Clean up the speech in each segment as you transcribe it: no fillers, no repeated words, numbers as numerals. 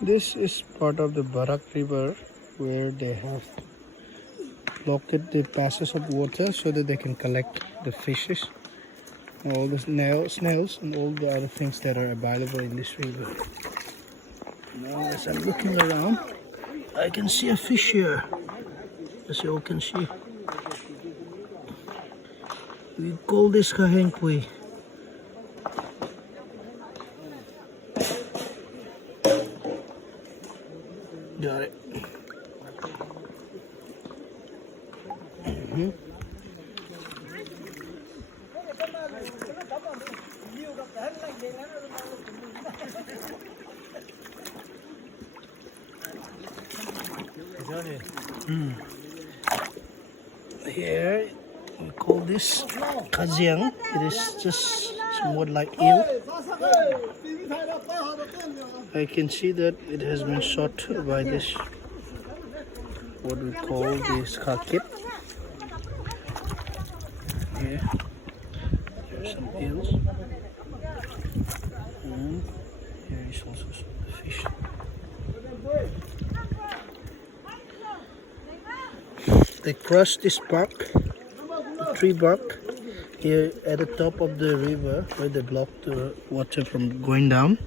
This is part of the Barak river where they have blocked the passes of water so that they can collect the fishes, all the snails and all the other things that are available in this river. Now as I'm looking around, I can see a fish here, as you all can see. We call this kahengpui. Got it. Here we call this kajiang. It is just somewhat like eel. I can see that it has been shot by this, what we call this kakip. Here, there's some eels. And here is also some fish. They crush this bark, the tree bark, here at the top of the river where they block the water from going down.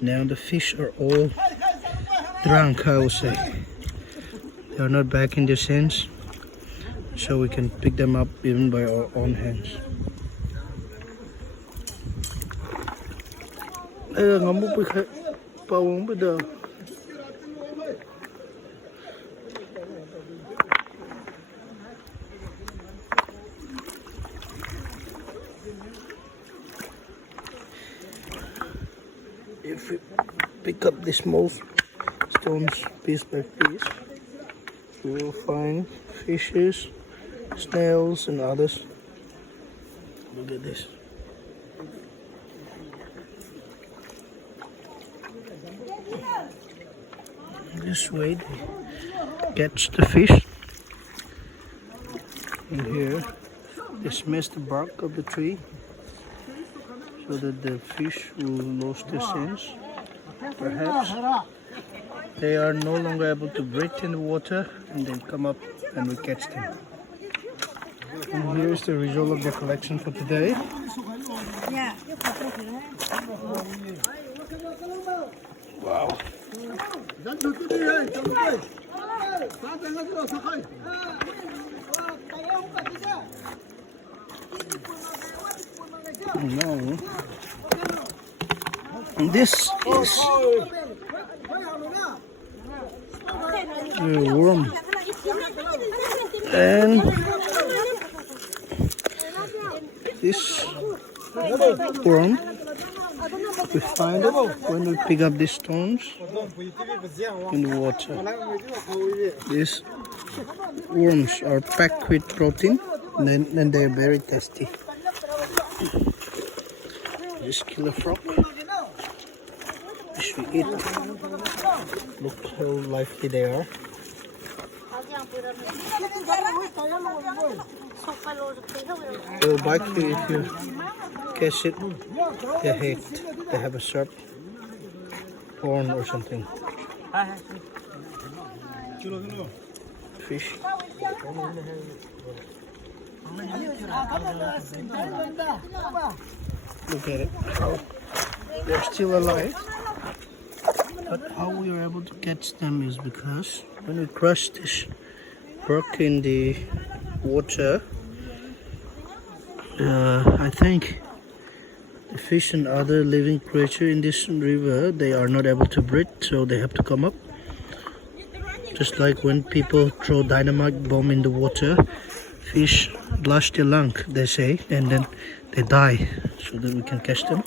Now the fish are all drunk, I will say. They are not back in their sins, so we can pick them up even by our own hands. If we pick up the small stones piece by piece, we will find fishes, snails and others. Look at this. This way they catch the fish. And here they smash the bark of the tree so that the fish will lose their sense. Perhaps they are no longer able to breathe in the water and they come up and we catch them. And here's the result of the collection for today. Wow. No. And this is a worm. And this worm, we find it when we pick up these stones in the water. These worms are packed with protein and they are very tasty. Just kill a frog, which we eat. Look how lively they are. They'll bite you if you catch it. They hate. They have a sharp horn or something. Fish. Look at it. They're still alive. But how we are able to catch them is because when we crush this bark in the water, I think the fish and other living creatures in this river, they are not able to breathe, so they have to come up. Just like when people throw dynamite bomb in the water, fish blush their lung, they say, and then they die so that we can catch them.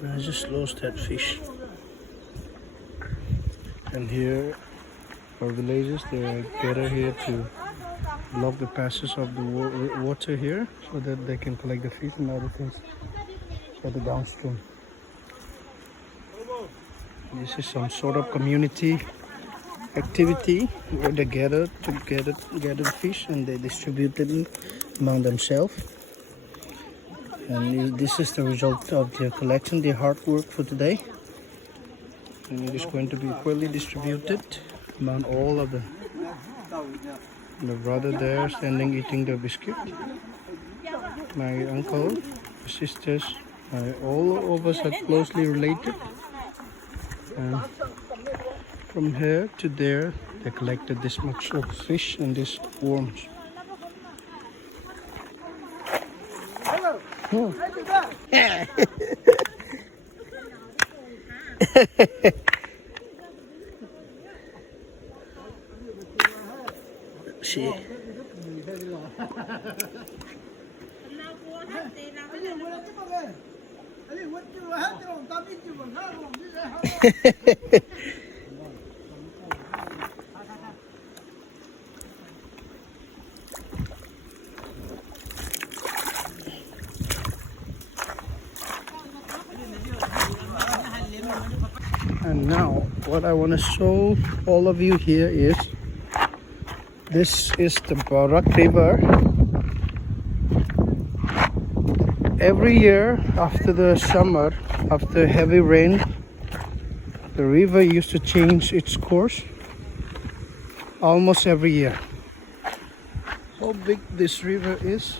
And I just lost that fish. And here our villagers, they gather here to block the passes of the water here so that they can collect the fish and other things for the downstream. This is some sort of community activity where they gather the fish and they distribute them among themselves. And this is the result of their collection, their hard work for today. and it is going to be equally distributed among all of them. The brother there standing eating the biscuit. My uncle, sisters, all of us are closely related. And from here to there, they collected this much of fish and these worms. Oh. See. And now what I want to show all of you here is this is the Barak River. Every year after the summer, after heavy rain, the river used to change its course almost every year. How big this river is.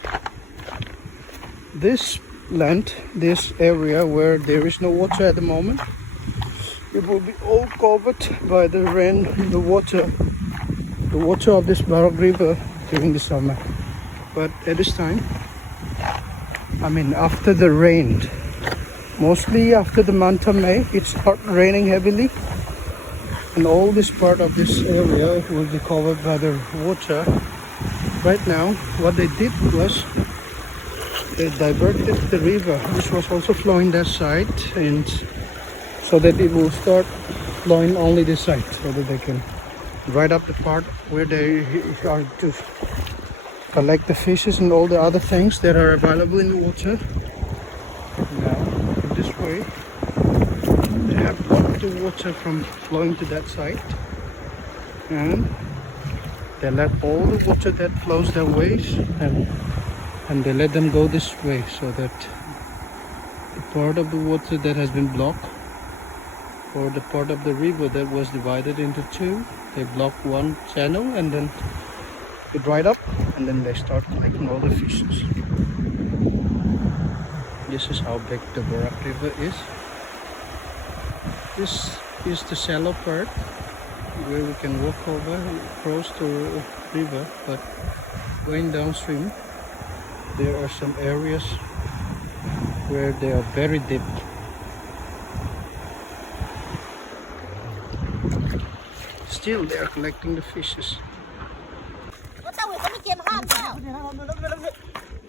This land, this area where there is no water at the moment, it will be all covered by the rain, the water of this Barak River during the summer. But at this time, I mean after the rain, mostly after the month of May, it starts raining heavily, and all this part of this area will be covered by the water. Right now, what they did was they diverted the river, which was also flowing that side, and so that it will start flowing only this side, so that they can ride up the part where they are to collect the fishes and all the other things that are available in the water. Now, in this way, they have blocked the water from flowing to that side, and they let all the water that flows their ways, and they let them go this way, so that the part of the water that has been blocked, or the part of the river that was divided into two, they block one channel and then it dried up, and then they start collecting all the fishes. This is how big the Barak River is. This is the shallow part where we can walk over across the river, but going downstream there are some areas where they are very deep. Still they are collecting the fishes.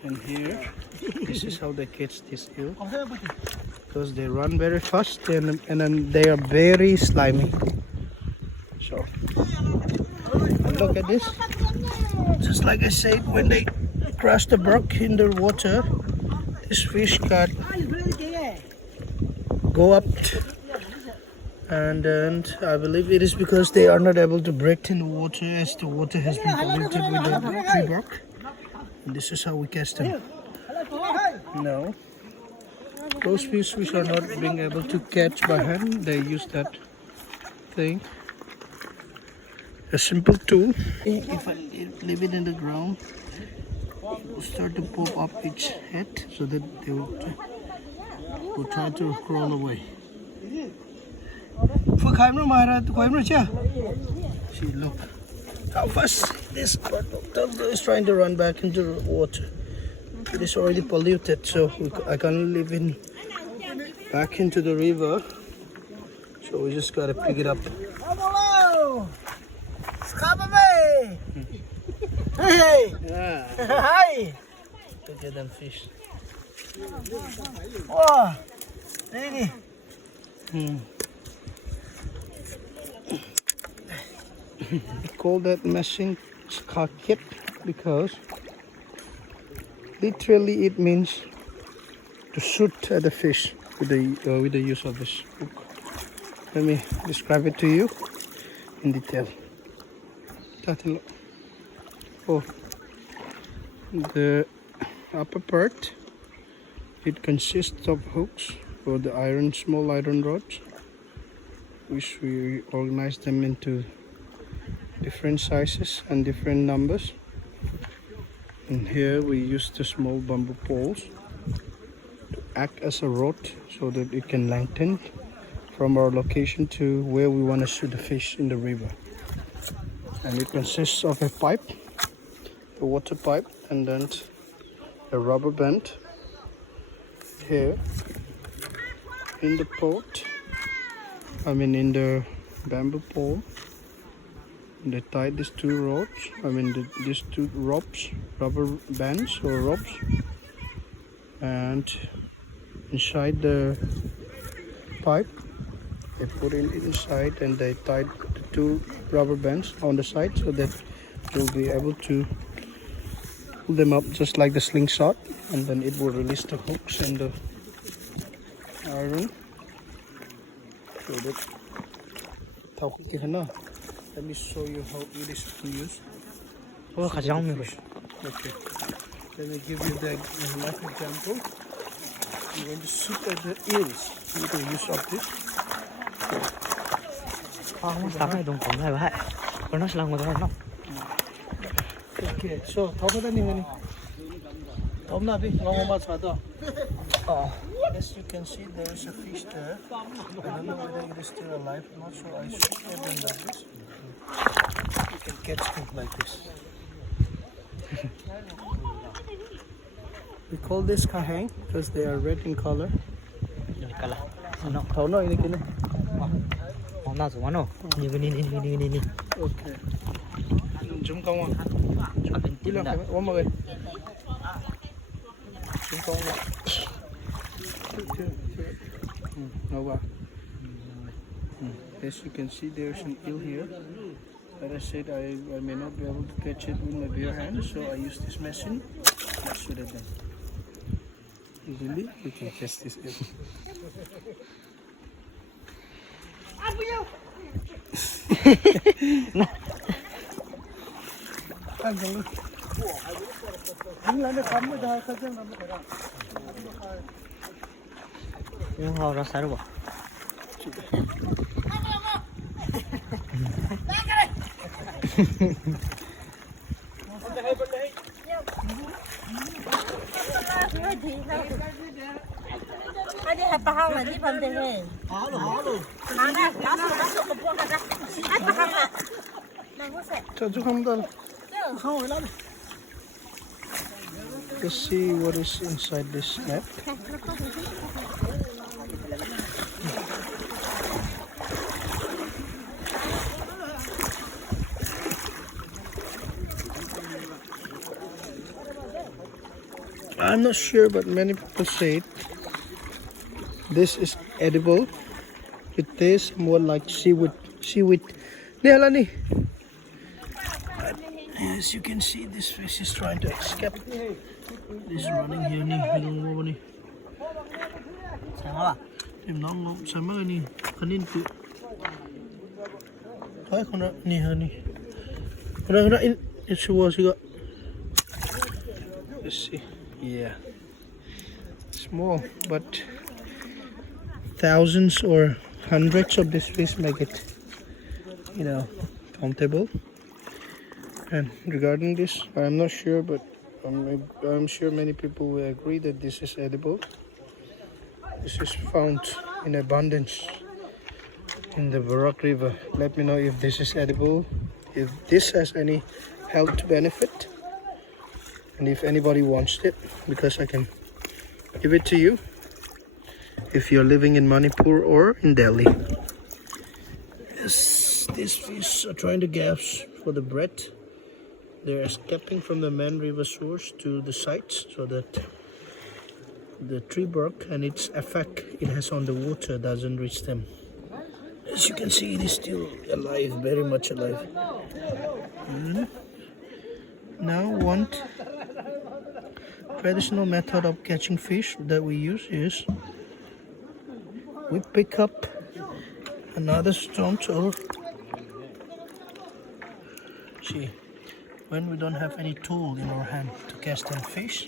And here, this is how they catch this eel, because they run very fast and then they are very slimy. So, look at this. Just like I said, when they crush the bark in the water, this fish can go up, and I believe it is because they are not able to breathe in the water, as the water has been polluted with the tree bark. And this is how we catch them. Now, those fish which are not being able to catch by hand, they use that thing, a simple tool. If I leave it in the ground, it will start to pop up its head, so that they will try to crawl away. See, look how fast this turtle is trying to run back into the water. It is already polluted, so I can't leave it back into the river. So we just gotta pick it up. Hey! Yeah. Hi! Look at them fish. Wow! Really? We call that meshing kit because literally it means to shoot at the fish with the use of this hook. Let me describe it to you in detail. Tatiu. Oh, the upper part, it consists of hooks or the small iron rods, which we organize them into different sizes and different numbers. And here we use the small bamboo poles to act as a rod so that it can lengthen from our location to where we want to shoot the fish in the river. And it consists of a pipe, a water pipe, and then a rubber band here in the pot. In the bamboo pole. They tie these two rods. These two ropes, rubber bands or ropes, and inside the pipe they put it inside, and they tied the two rubber bands on the side so that you'll be able to pull them up just like the slingshot, and then it will release the hooks and the iron. So that let me show you how it is used. Okay. Let me give you the life example. I'm going to shoot at the eels with the use of this. Okay, so as you can see, there is a fish there. I don't know whether it is still alive or not, so I shoot at them like this. You can catch them like this. We call this kahang because they are red in color. Okay. Zoom come on. One more. Zoom come on. As you can see, there's an eel here. Like I said, I may not be able to catch it with my bare hand, so I use this machine. Let's shoot at them. Easily, we can catch this eel. Let's see what is inside this net. I'm not sure, but many people say this is edible. It tastes more like seaweed. As you can see, this fish is trying to escape. This is running here. Let's see. Yeah, small, but thousands or hundreds of this fish make it, countable. And regarding this, I'm not sure, but I'm sure many people will agree that this is edible. This is found in abundance in the Barak River. Let me know if this is edible, if this has any health benefit, and if anybody wants it, because I can give it to you if you're living in Manipur or in Delhi. Yes, these fish are trying to gasp for the breath. They're escaping from the main river source to the sites so that the tree bark and its effect it has on the water doesn't reach them. As you can see, it is still alive, very much alive. Now, one traditional method of catching fish that we use is we pick up another stone tool. See, when we don't have any tool in our hand to catch them fish.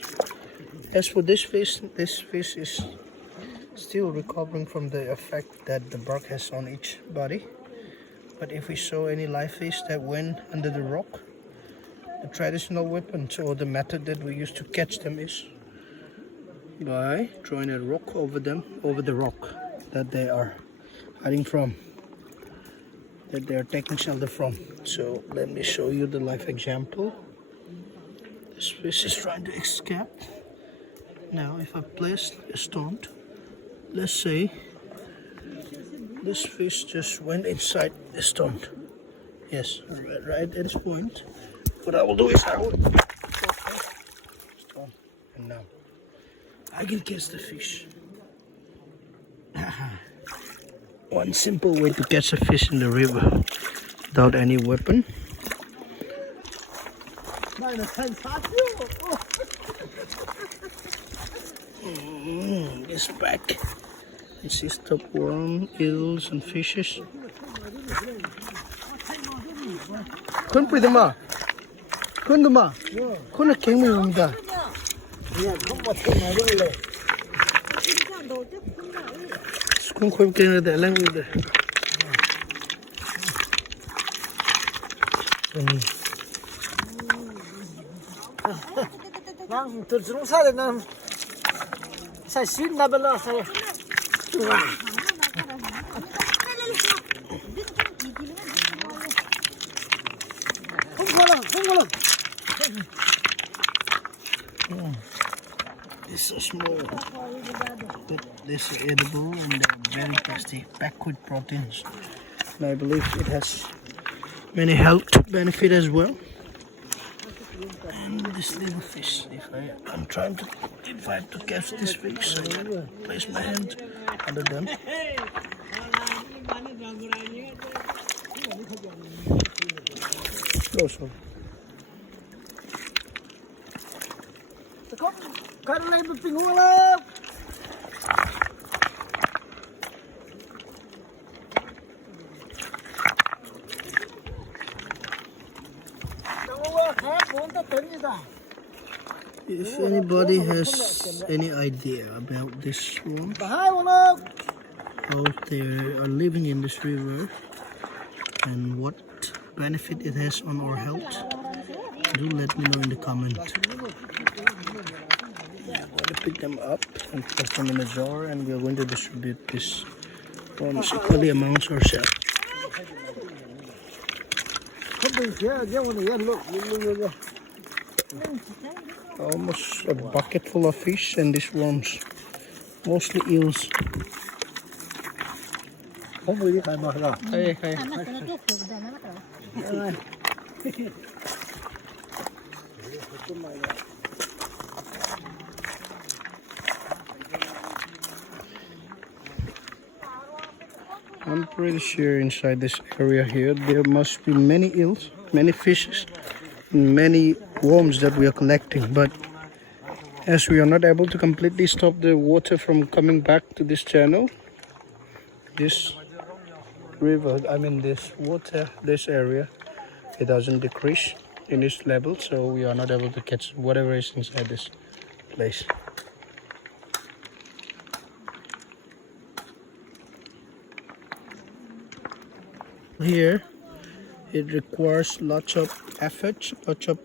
As for this fish is still recovering from the effect that the bark has on each body. But if we saw any live fish that went under the rock, the traditional weapons or the method that we use to catch them is by throwing a rock over them, over the rock that they are hiding from, that they are taking shelter from. So let me show you the live example. This fish is trying to escape. Now if I place a stone, let's say this fish just went inside the stone. Yes, right at this point. What I will do is I will stone, and now I can catch the fish. One simple way to catch a fish in the river without any weapon. It's back. Consists of worms, eels, and fishes. Kun pwede ma? Kun ma? Kun na king mo yung da? Kun ko yung king na da lang yung da. Nang terjun saya nang saya sin na bala saya. It's so small, but this is edible and they're very tasty, packed with proteins. And I believe it has many health benefits as well. And this little fish, if I have to catch this fish, I gotta place my hand under them. Close one. Kan lay pingu lah. If anybody has any idea about this swamp, Bahaya how they are living in this river, and what benefit it has on our health, do let me know in the comment. I'm going to pick them up and put them in a jar, and we are going to distribute this worms equally amongst ourselves. Almost a bucket full of fish and these worms, mostly eels. Hey. I'm pretty sure inside this area here there must be many eels, many fishes, and many worms that we are collecting, but as we are not able to completely stop the water from coming back to this channel, this river, this water, this area, it doesn't decrease in its level, so we are not able to catch whatever is inside this place. Here it requires lots of effort, lots of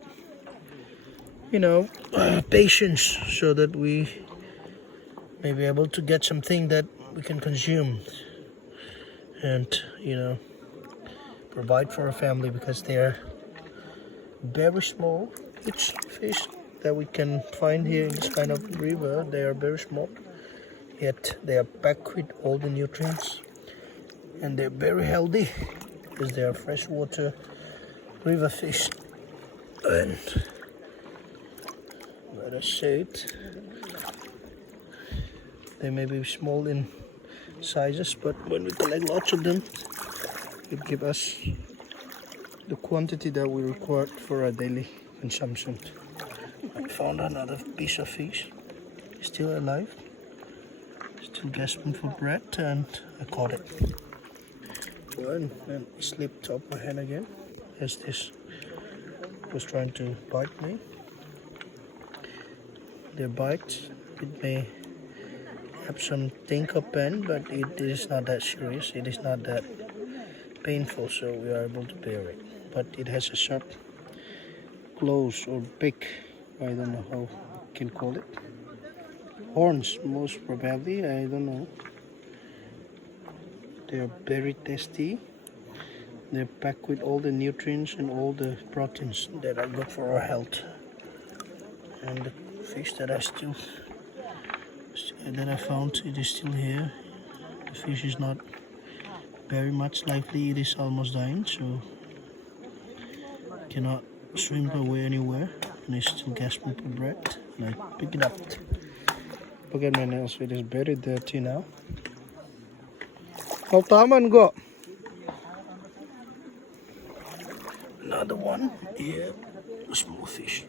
patience, so that we may be able to get something that we can consume and provide for our family, because they are very small. Each fish that we can find here in this kind of river, they are very small, yet they are packed with all the nutrients, and they're very healthy because they are freshwater river fish. And let us say it, they may be small in sizes, but when we collect lots of them, it gives us the quantity that we require for our daily consumption. I found another piece of fish, still alive, still gasping for breath, and I caught it. And it slipped off my hand again as this was trying to bite me. Their bite, it may have some tinker pain, but it is not that serious. It is not that painful, so we are able to bear it. But it has a sharp claws or beak. I don't know how you can call it. Horns, most probably. I don't know. They are very tasty. They're packed with all the nutrients and all the proteins that are good for our health. And the fish that I found, it is still here. The fish is not very much lively. It is almost dying, so cannot swim away anywhere. And it's still gasping for breath. And I pick it up. Look at my nails. It is very dirty now. How taman go? Another one here, a small fish.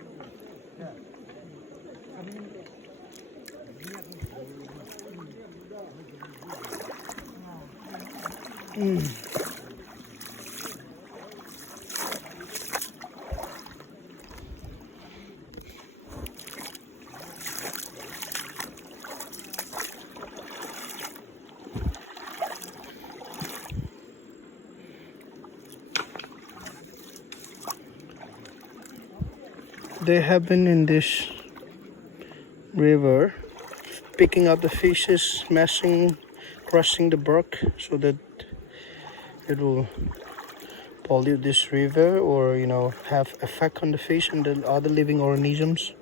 They have been in this river picking up the fishes, smashing, crushing the bark so that it will pollute this river or have effect on the fish and the other living organisms,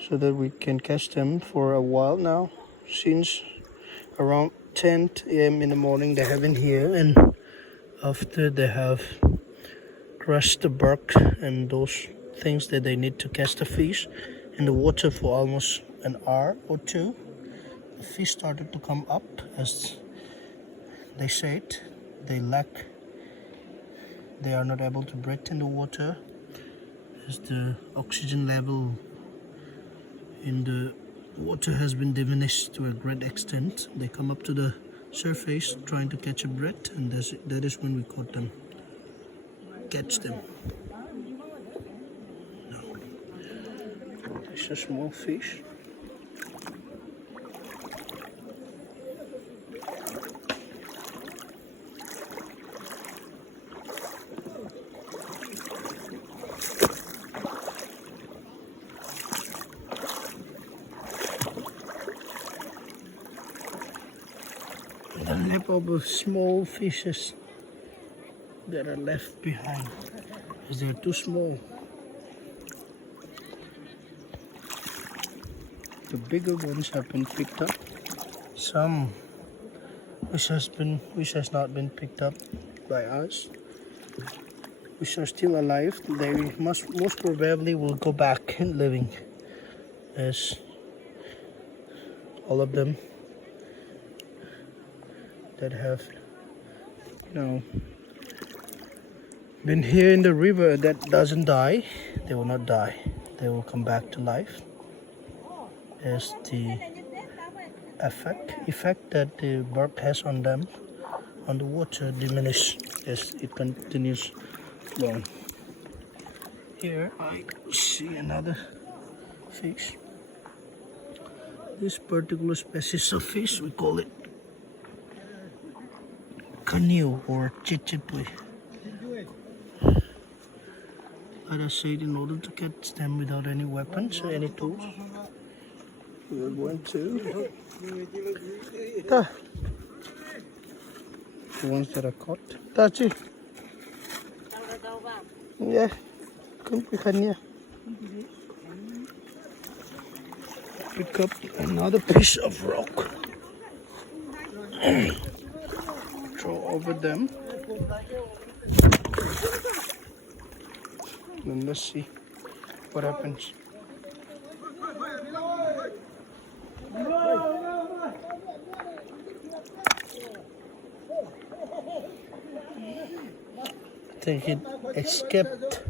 so that we can catch them for a while now. Since around 10 a.m. in the morning they have been here, and after they have crushed the bark and those things that they need to catch the fish in the water for almost an hour or two, the fish started to come up. As they said, they are not able to breathe in the water as the oxygen level in the water has been diminished to a great extent. They come up to the surface trying to catch a breath, and that is when we catch them. It's a small fish. The lap of small fishes that are left behind, because they're too small. The bigger ones have been picked up. Some which has not been picked up by us, which are still alive. They most probably will go back living, as all of them that have been here in the river that doesn't die, they will not die. They will come back to life, as the effect that the bark has on them, on the water, diminish as it continues long. Here I see another fish. This particular species of fish, we call it canoe or chichipui. Like I said, in order to catch them without any weapons or any tools, we are going to the ones that are caught. Tatiu. Yeah, come here. Pick up another piece of rock. Throw over them. And let's see what happens. I think it escaped.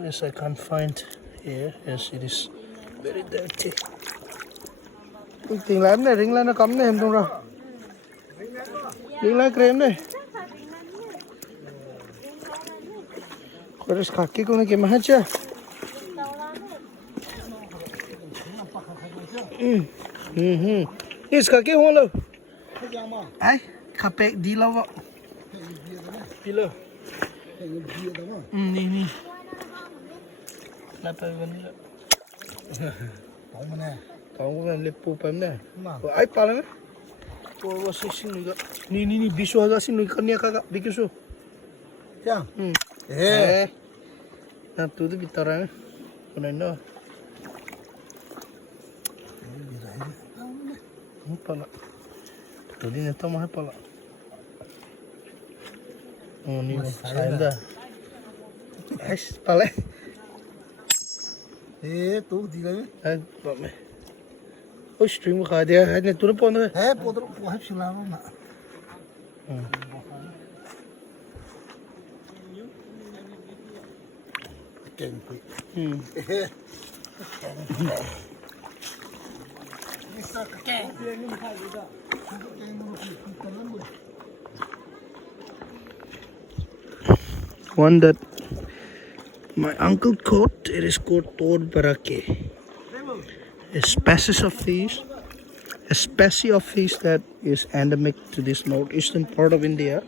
Yes, I can't find here. Yes, it is very dirty. Tiếng lắm này, ring lên nó cắm này, em không rồi. Ring lên krem này. Có được khắc cái con này kiếm hết chưa? This kaki hong lo. 这样嘛， Ai, kape di lawa. 这有别的嘛， Pila. 这有别的嘛。 Ni. Napa vanilla. 懂吗呢？ Kau kan lepo pam na. 嘛， Ai pala na. Wa sing ni ka. Ni bisu aga sing ni kanya ka bikisu. 这样， Eh. Na tudo bitara. Kunano. Pala. Tudo na to mah pala. Oh ni sainda. Ais pala. 哎，都地了没？ Ai pa me. O stream ka dia. Ai ne tudo pon na. 哎，不都我还平了嘛？ 见鬼！ 嘿，你啥个干？ One that my uncle caught. It is called Barak. A species of fish. A species of fish that is endemic to this northeastern part of India.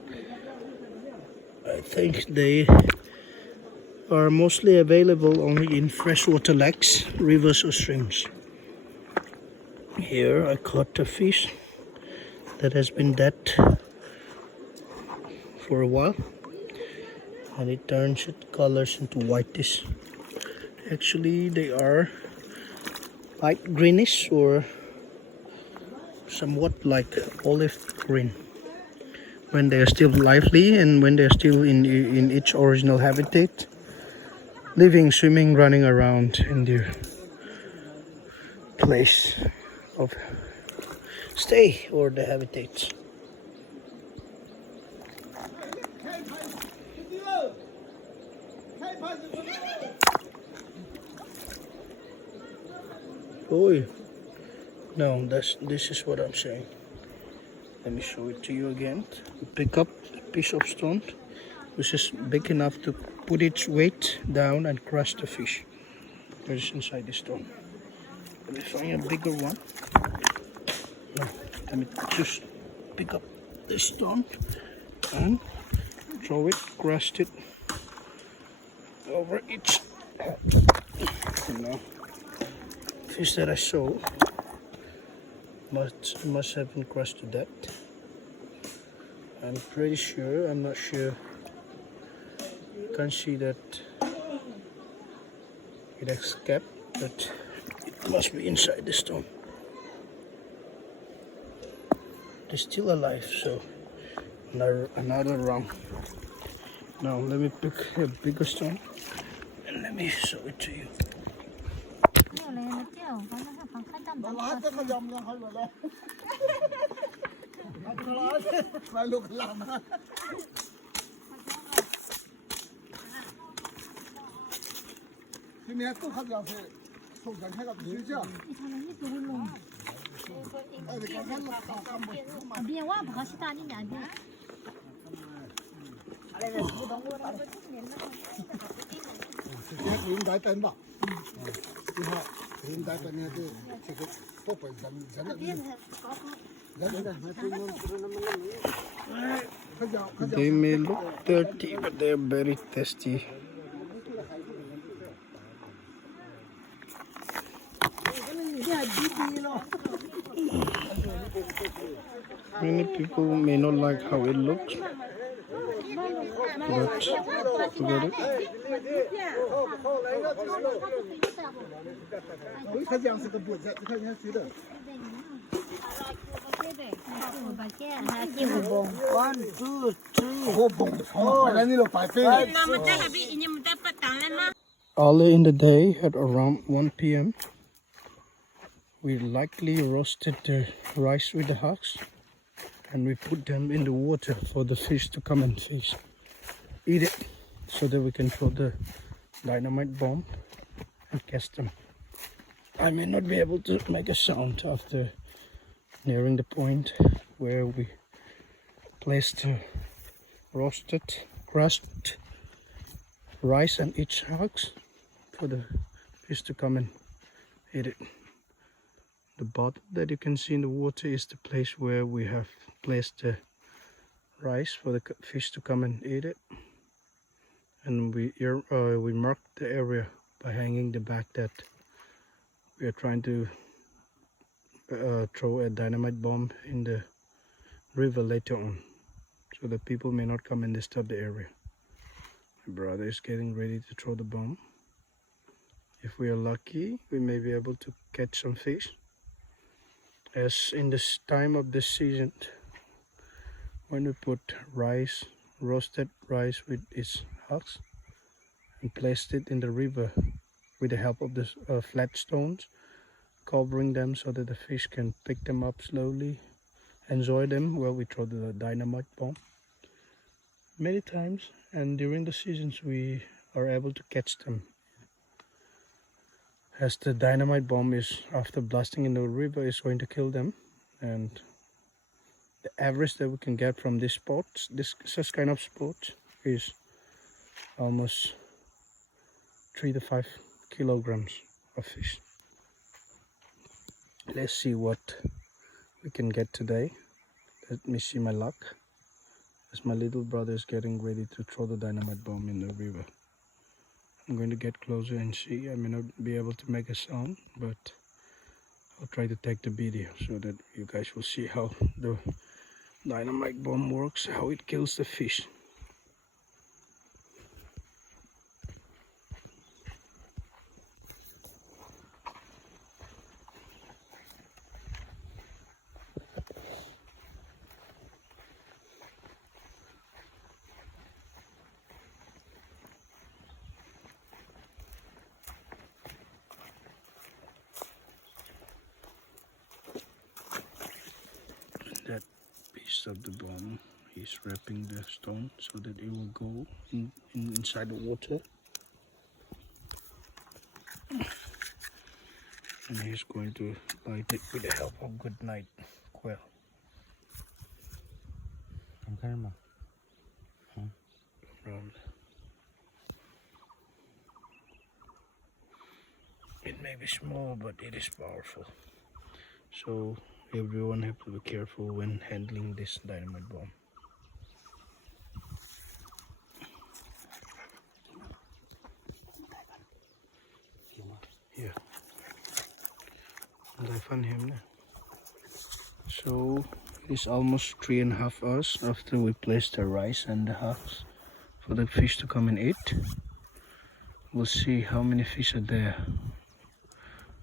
I think they are mostly available only in freshwater lakes, rivers or streams. Here I caught a fish that has been dead for a while, and it turns its colors into whitish. Actually they are light greenish or somewhat like olive green when they are still lively and when they are still in its original habitat, living, swimming, running around in their place of stay or the habitat. Oi. No, this is what I'm saying. Let me show it to you again. Pick up a piece of stone which is big enough to put its weight down and crush the fish that is inside the stone. Let me find a bigger one. No, let me just pick up this stone and throw it, crush it over each fish that I saw. Must have been crushed to death. I'm pretty sure, I'm not sure. You can see that it escaped, but it must be inside the stone. It's still alive, so another round. Now let me pick a bigger stone and let me show it to you. 拿这个养不养还有嘞？来录个浪呢。今年都还讲是收钱开个皮价。哎，你刚才那好干不？别忘不好是打你两边。直接给人带本吧。你好，给人带本呢就这个不本身人的。 They may look dirty, but they are very tasty. Many people may not like how it looks, but forget it. 他讲是个不在，他讲谁的？ One, two, three. Early in the day, at around 1 p.m., we lightly roasted the rice with the husks, and we put them in the water for the fish to come and eat it, so that we can throw the dynamite bomb and catch them. I may not be able to make a sound after nearing the point where we placed the roasted, crushed rice and each husks for the fish to come and eat it. The bottom that you can see in the water is the place where we have placed the rice for the fish to come and eat it. And we marked the area by hanging the bag that we are trying to throw a dynamite bomb in the river later on, so that people may not come and disturb the area. My brother is getting ready to throw the bomb. If we are lucky, we may be able to catch some fish, as in this time of this season, when we put rice, roasted rice with its husks, and placed it in the river with the help of the flat stones, covering them so that the fish can pick them up slowly, enjoy them while we throw the dynamite bomb. Many times, and during the seasons, we are able to catch them, as the dynamite bomb is, after blasting in the river, is going to kill them. And the average that we can get from these spots, such kind of spots, is almost 3 to 5 kilograms of fish. Let's see what we can get today. Let me see my luck, as my little brother is getting ready to throw the dynamite bomb in the river. I'm going to get closer and see. I may not be able to make a sound, but I'll try to take the video so that you guys will see how the dynamite bomb works, how it kills the fish. That piece of the bomb, he's wrapping the stone so that it will go inside the water, and he's going to light it with the help of good night quail. It may be small, but it is powerful, so everyone have to be careful when handling this dynamite bomb. Yeah, I found him now. So it's almost 3.5 hours after we placed the rice and the husks for the fish to come and eat. We'll see how many fish are there.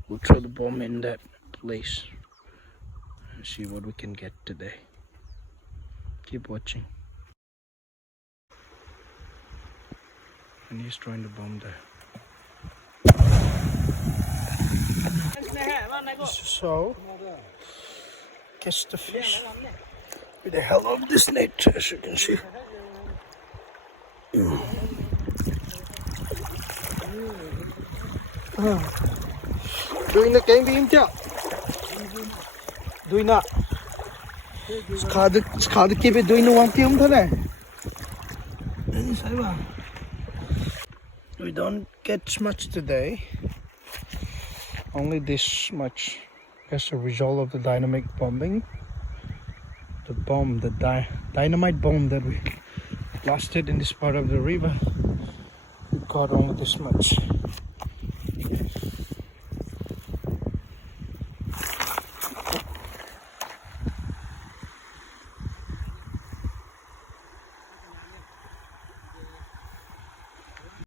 We'll throw the bomb in that place and see what we can get today. Keep watching. And he's throwing the bomb there. So, catch the fish with the help of this net, as you can see. Doing the game beam chưa? Doing that. Skade kebe doing the one film thôi này. We don't catch much today. Only this much as a result of the dynamic bombing. The bomb, the dynamite bomb that we blasted in this part of the river. We caught only this much.